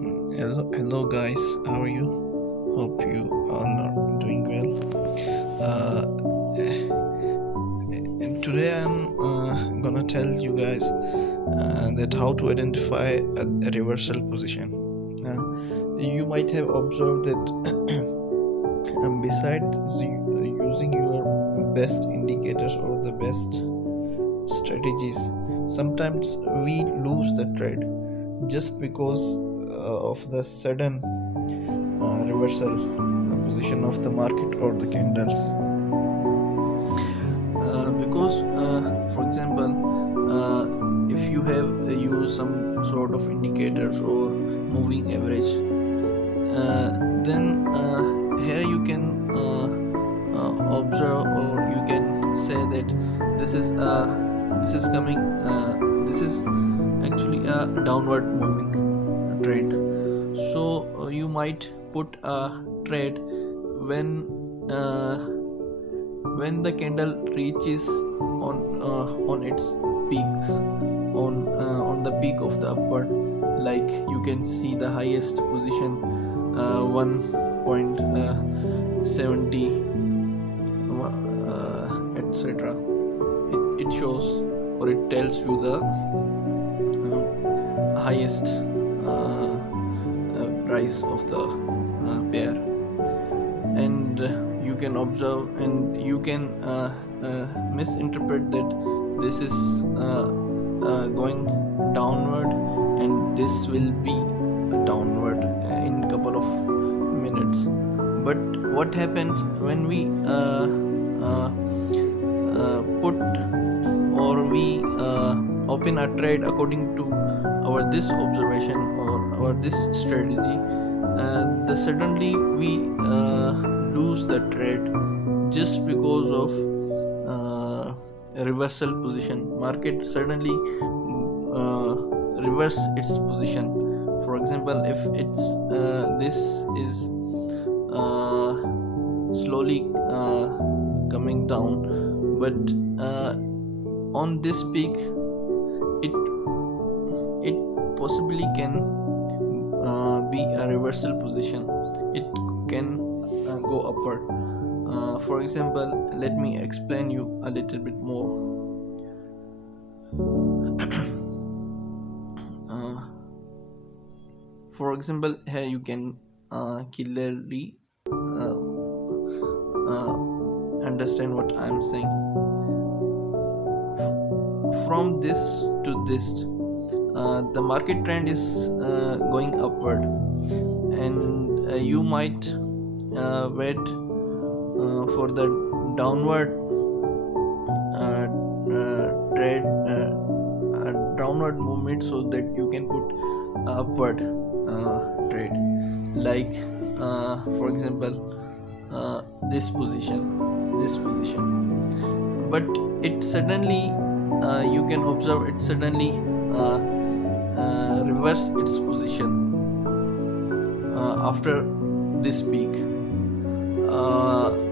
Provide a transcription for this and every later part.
Hello guys, how are you? Hope you all are doing well. And today I'm gonna tell you guys that how to identify a reversal position. You might have observed that besides using your best indicators or the best strategies, sometimes we lose the trade just because of the sudden reversal position of the market or the candles. Because for example, if you have used some sort of indicators or moving average, then here you can observe, or you can say that this is coming, this is actually a downward moving trend. So you might put a trade when the candle reaches on its peaks, on the peak of the upward, like you can see the highest position 1.70 etc. It shows, or it tells you the highest price of the pair, and you can observe and you can misinterpret that this is going downward, and this will be downward in couple of minutes. But what happens when we put, or we open a trade according to our this observation or our this strategy, suddenly we lose the trade just because of a reversal position. Market suddenly reverse its position. For example, if it's this is slowly coming down, but on this peak it possibly can be a reversal position. It can go upward. For example, let me explain you a little bit more. For example, here you can clearly understand what I am saying. From this to this, the market trend is going upward, and you might wait for the downward trade, downward movement, so that you can put upward trade, like for example this position, but it suddenly you can observe it suddenly reverse its position after this peak.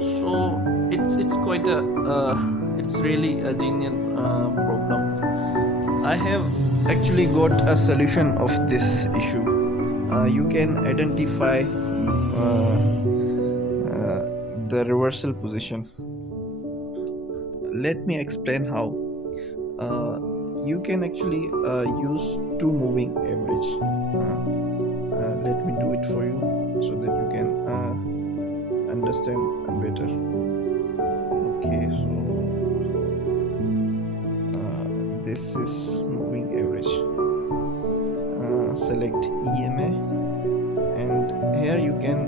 So it's quite a it's really a genuine problem. I have actually got a solution of this issue. You can identify the reversal position. Let me explain how. You can actually use two moving average. Let me do it for you so that you can understand better. Okay, so this is moving average. Select EMA, and here you can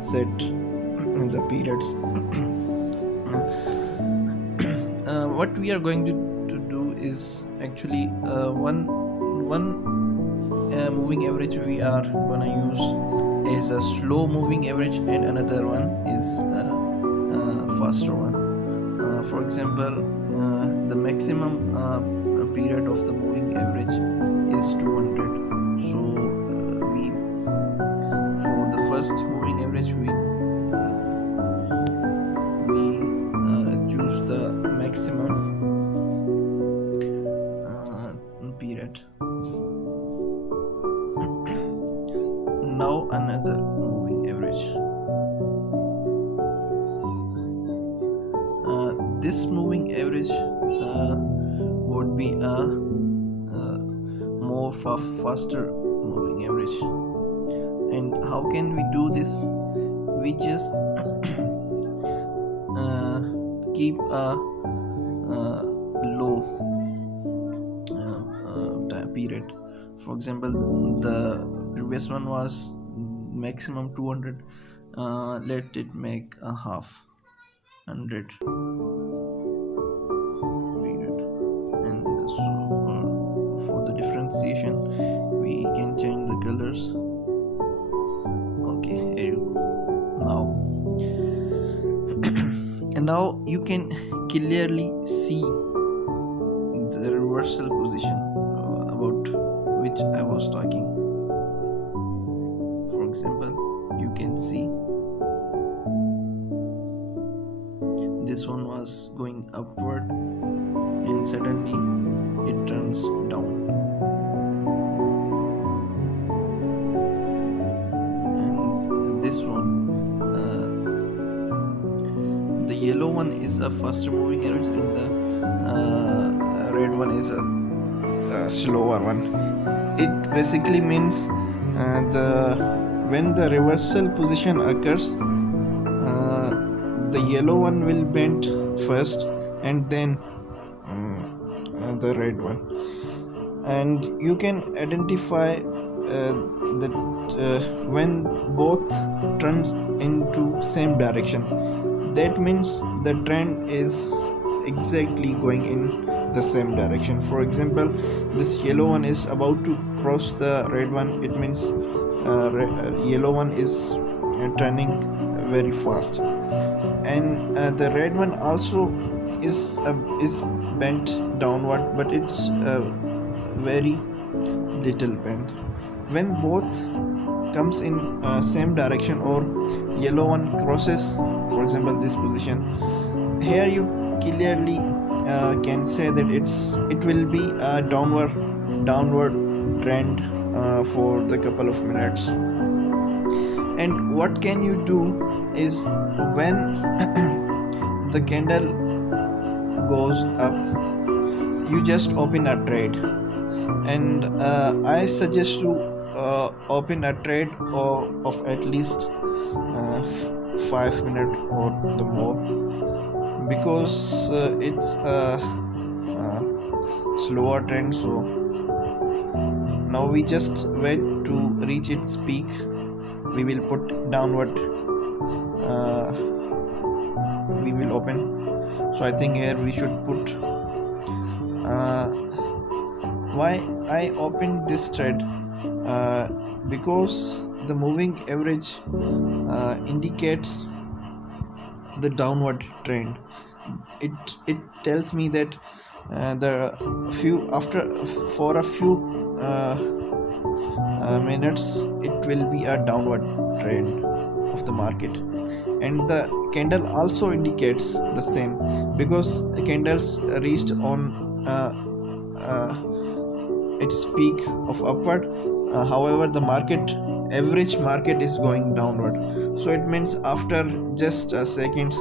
set the periods. What we are going to do is actually one moving average we are gonna use is a slow moving average, and another one is a faster one. For example, the maximum period of the moving average is 200. So we, for the first moving average, we choose the maximum period. now another moving average. This moving average would be a more faster moving average. And how can we do this? We just keep a low time period. For example, the previous one was maximum 200. Let it make a half 100 period. And so for the differentiation we can change the colors. Okay, here you go. Now and now you can clearly see the reversal position about which I was talking. For example, you can see this one was going upward and suddenly it turns down. And this one, the yellow one is a faster moving average and the red one is a slower one. It basically means when the reversal position occurs, the yellow one will bend first and then the red one, and you can identify that when both turns into same direction, that means the trend is exactly going in the same direction. For example, this yellow one is about to cross the red one. It means yellow one is turning very fast, and the red one also is bent downward, but it's very little bent. When both comes in same direction, or yellow one crosses, for example, this position, here you clearly can say that it will be a downward trend for the couple of minutes. And what can you do is, when the candle goes up, you just open a trade. And I suggest to open a trade of at least 5 minutes or the more, because it's a slower trend. So now we just wait to reach its peak. We will put downward, we will open. So I think here we should put why I opened this trade, because the moving average indicates the downward trend. It tells me that for a few minutes it will be a downward trend of the market. And the candle also indicates the same, because the candles reached on its peak of upward. However, the average market is going downward, so it means after just seconds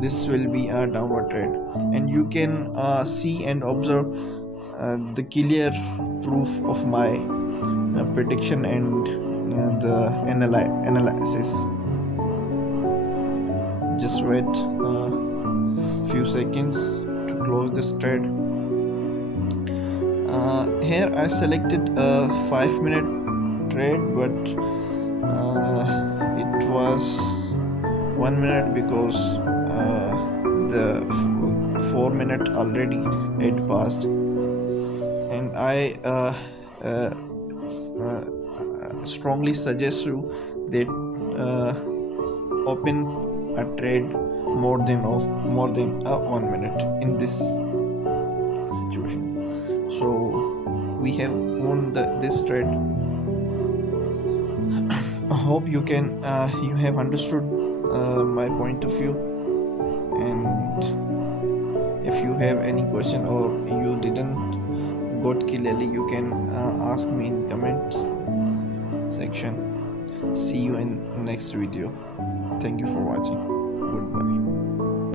this will be a downward trend. And you can see and observe the clear proof of my prediction and the analysis. Just wait a few seconds to close this trade. Here I selected a 5-minute trade, but it was 1 minute because the 4 minute already had passed. And I strongly suggest you that open a trade more than 1 minute in this situation. So we have won this trade. I hope you have understood my point of view. And if you have any question or you didn't got clearly, you can ask me in comments section. See you in next video. Thank you for watching. Goodbye.